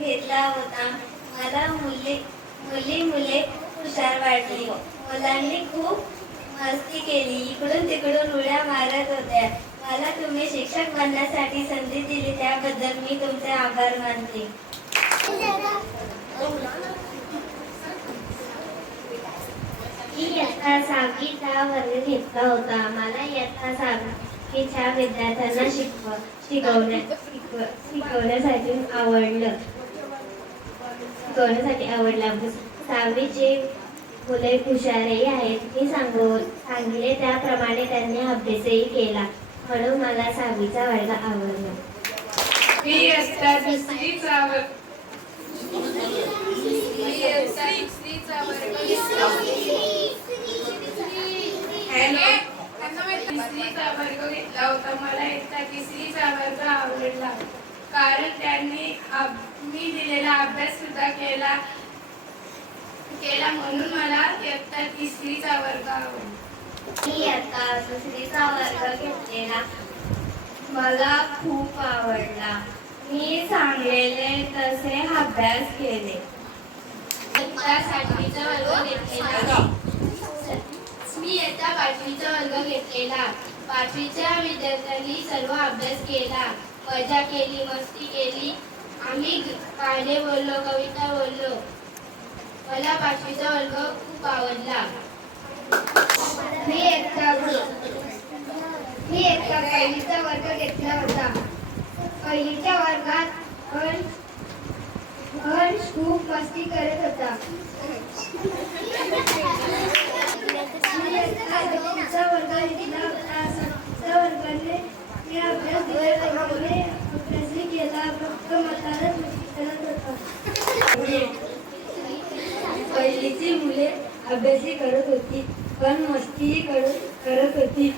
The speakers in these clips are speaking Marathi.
घेतला होता. मला मुले मुली मुले हुशार वाटली. मुलांनी खूप मस्ती केली. इकडून तिकडून उड्या मारत होत्या. मला तुम्ही शिक्षक बनण्यासाठी संधी दिली त्याबद्दल मी तुमचे आभार मानते. मी इयत्ता सहावीचा वर्ग घेतला होता. मला इयत्ता सहावीच्या विद्यार्थ्यांना शिकव शिकवण्या शिकव शिकवण्यासाठी आवडलं. कळण्यासाठी आवडला. म्हणजे सहावीचे मुले हुशारही आहेत मी सांगू सांगितले त्याप्रमाणे त्यांनी अभ्यासही केला. म्हणून मला सहावीचा वर्ग आवडला. मी इयत्ता दुसरीचा तिसरीचा वर्ग. घेतला होता. मला तिसरीचा वर्ग आवडला. कारण त्यांनी मी दिले दिलेला अभ्यास सुद्धा केला. केला म्हणून मला इयत्ता तिसरीचा वर्ग. आवडला मी आता दुसरीचा वर्ग घेतलेला. मला खूप आवडला. मी सांगलेले तसे अभ्यास केले. इयत्ता सातवीचा वर्ग घेतलेला. मी इयत्ता पाचवीचा वर्ग घेतलेला. पाचवीच्या विद्यार्थ्यांनी सर्व अभ्यास केला. मजा केली मस्ती केली. आम्ही गाणे बोललो कविता बोललो. मला पाचवीचा वर्ग खूप आवडला. मी एकदा मी एकदा पहिलीचा वर्ग घेतला होता. पहिलीच्या वर्गात हर्ष हर्ष खूप मस्ती करत होता मी एकटा दोनचा वर्ग घेतला होता सहाचा वर्गाने मी अभ्यास दिल्याप्रमाणे अभ्यासही केला फक्त म्हातारच मस्ती करत होता पहिलीची मुले अभ्यासही करत होती पण मस्तीही करत करत होती.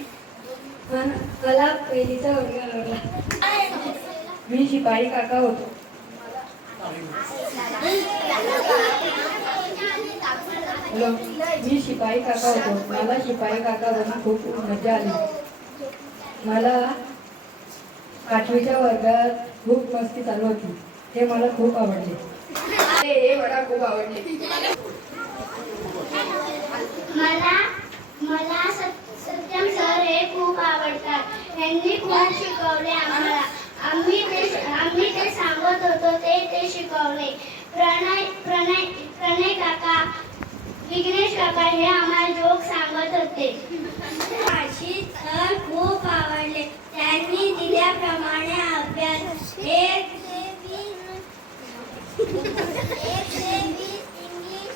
पण मला पहिलीचा वर्ग आवडला. मी शिपाई काका होतो. हॅलो मी शिपाई काका होतो. मला शिपाई काका बनून खूप मजा आली. मला आठवीच्या वर्गात खूप मस्ती चालू होती. ते मला खूप आवडले. हे मला खूप आवडले. मला मला सत्यम सर हे खूप आवडतात. त्यांनी खूप शिकवले आम्हाला. आम्ही ते आम्ही ते सांगत होतो ते ते शिकवले. प्रणय प्रणय प्रणय काका विघ्नेश काका हे आम्हाला जोक सांगत होते. माझी सर खूप आवडले. त्यांनी दिल्याप्रमाणे अभ्यास. एक ते वीस एक ते वीस इंग्लिश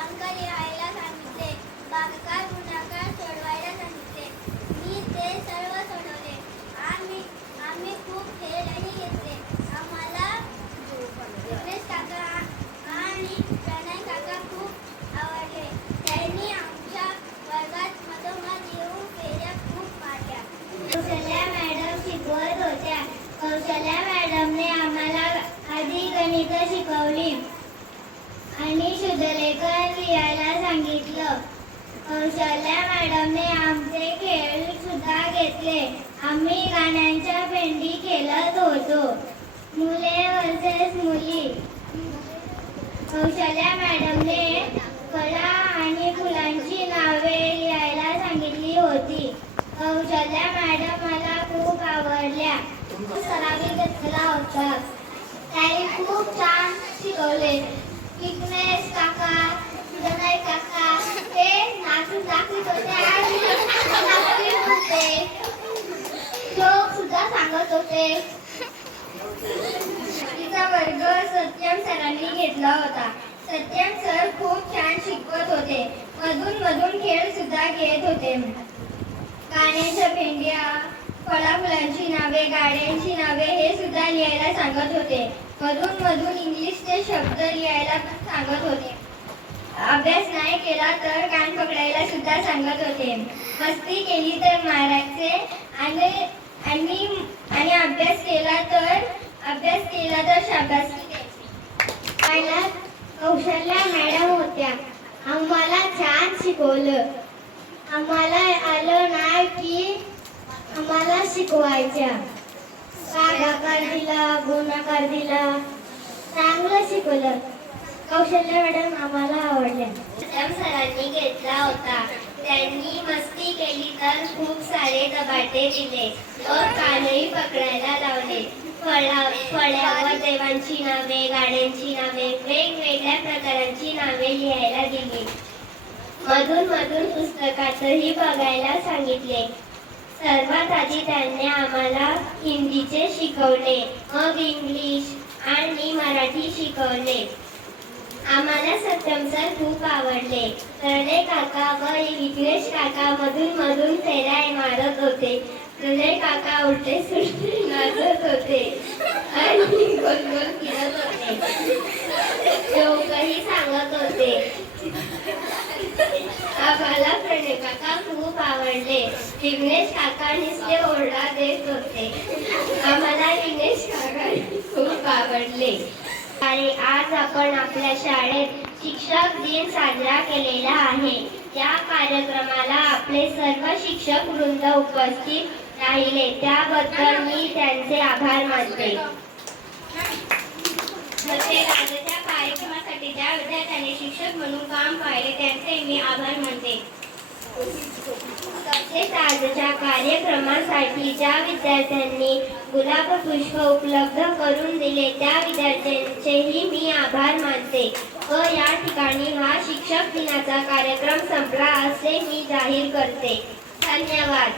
अंक लिहायला सांगितले भागाकार गुणाकार सोडवायला सांगितले मी ते सर्व सोडवले आम्ही आम्ही खूप खेळही घेतले आम्हाला विघ्नेश काका आणि प्रणय काका खूप आवडले त्यांनी आमच्या वर्गात मधोमध येऊन फेऱ्या खूप मारल्या कौशल्या मॅडम शिकवत होत्या कौशल्या मॅडमने आम्हाला आधी गणित शिकवली आणि शुद्धलेखन लिहायला सांगितलं कौशल्या मॅडमने आमचे खेळ सुद्धा घेतले. आम्ही गाण्यांच्या पेंडी खेळत होतो. मुले वर्सेस मुली. कौशल्या मॅडमने कला आणि फुलांची नावे लिहायला सांगितली होती. कौशल्या मॅडम मला खूप आवडल्या. सरावी घेतला होता. त्यांनी खूप छान शिकवले. विघ्नेश काका विनय काका. ते नाचून दाखवत होते आणि होते. जोक सुद्धा सांगत होते. तिचा वर्ग सत्यम सरांनी घेतला होता. सत्यम सर खूप छान शिकवत होते. मधून मधून खेळ सुद्धा घेत होते. गाण्याच्या भेंड्या फळाफुलांची नावे गाड्यांची नावे हे सुद्धा लिहायला सांगत होते. मधून मधून इंग्लिशचे शब्द लिहायला पण सांगत होते. अभ्यास नाही केला तर कान पकडायला सुद्धा सांगत होते. मस्ती केली तर मारायचे आणि आणि आणि अभ्यास केला तर अभ्यास केला तर शाबासकी द्यायची. मला कौशल्या मॅडम होत्या. आम्हाला छान शिकवलं. आम्हाला आलं नाही की आम्हाला शिकवायच्या. भागाकार दिला गुणाकार दिला. चांगलं शिकवलं. कौशल्य मॅडम आम्हाला आवडल्या मॅडम सरांनी घेतला होता. त्यांनी मस्ती केली तर खूप सारे दबाटे दिले व कानही पकडायला लावले. फळा फळ्यावर देवांची नावे गाड्यांची नावे वेगवेगळ्या प्रकारांची नावे लिहायला दिली. मधून मधून पुस्तकातही बघायला सांगितले. सर्वात आधी त्यांनी आम्हाला हिंदीचे शिकवले मग इंग्लिश आणि मराठी शिकवले. आम्हाला सत्यम सर खूप आवडले. प्रणय काका व विघ्नेश काका मधून मधून फेराय मारत होते. प्रणय काका उलटे सुलटे नाचत होते. आणि गोल गोल फिरत होते. लोकही सांगत होते. आम्हाला प्रणय काका खूप आवडले. विघ्नेश काका नुसते ओरडा देत होते. आम्हाला विघ्नेश काका खूप आवडले. आणि आज आपण आपल्या शाळेत शिक्षक दिन साजरा केलेला आहे. या कार्यक्रमाला आपले सर्व शिक्षक वृंद उपस्थित राहिले. त्याबद्दल मी त्यांचे आभार मानते. कार्यक्रमासाठी ज्या विद्यार्थ्यांनी शिक्षक म्हणून काम पाहिले त्यांचे मी आभार मानते. तसेच आजच्या कार्यक्रमासाठी ज्या विद्यार्थ्यांनी गुलाब पुष्प उपलब्ध करून दिले. त्या विद्यार्थ्यांचेही मी आभार मानते. व या ठिकाणी हा शिक्षक दिनाचा कार्यक्रम संपला असे मी जाहीर करते. धन्यवाद.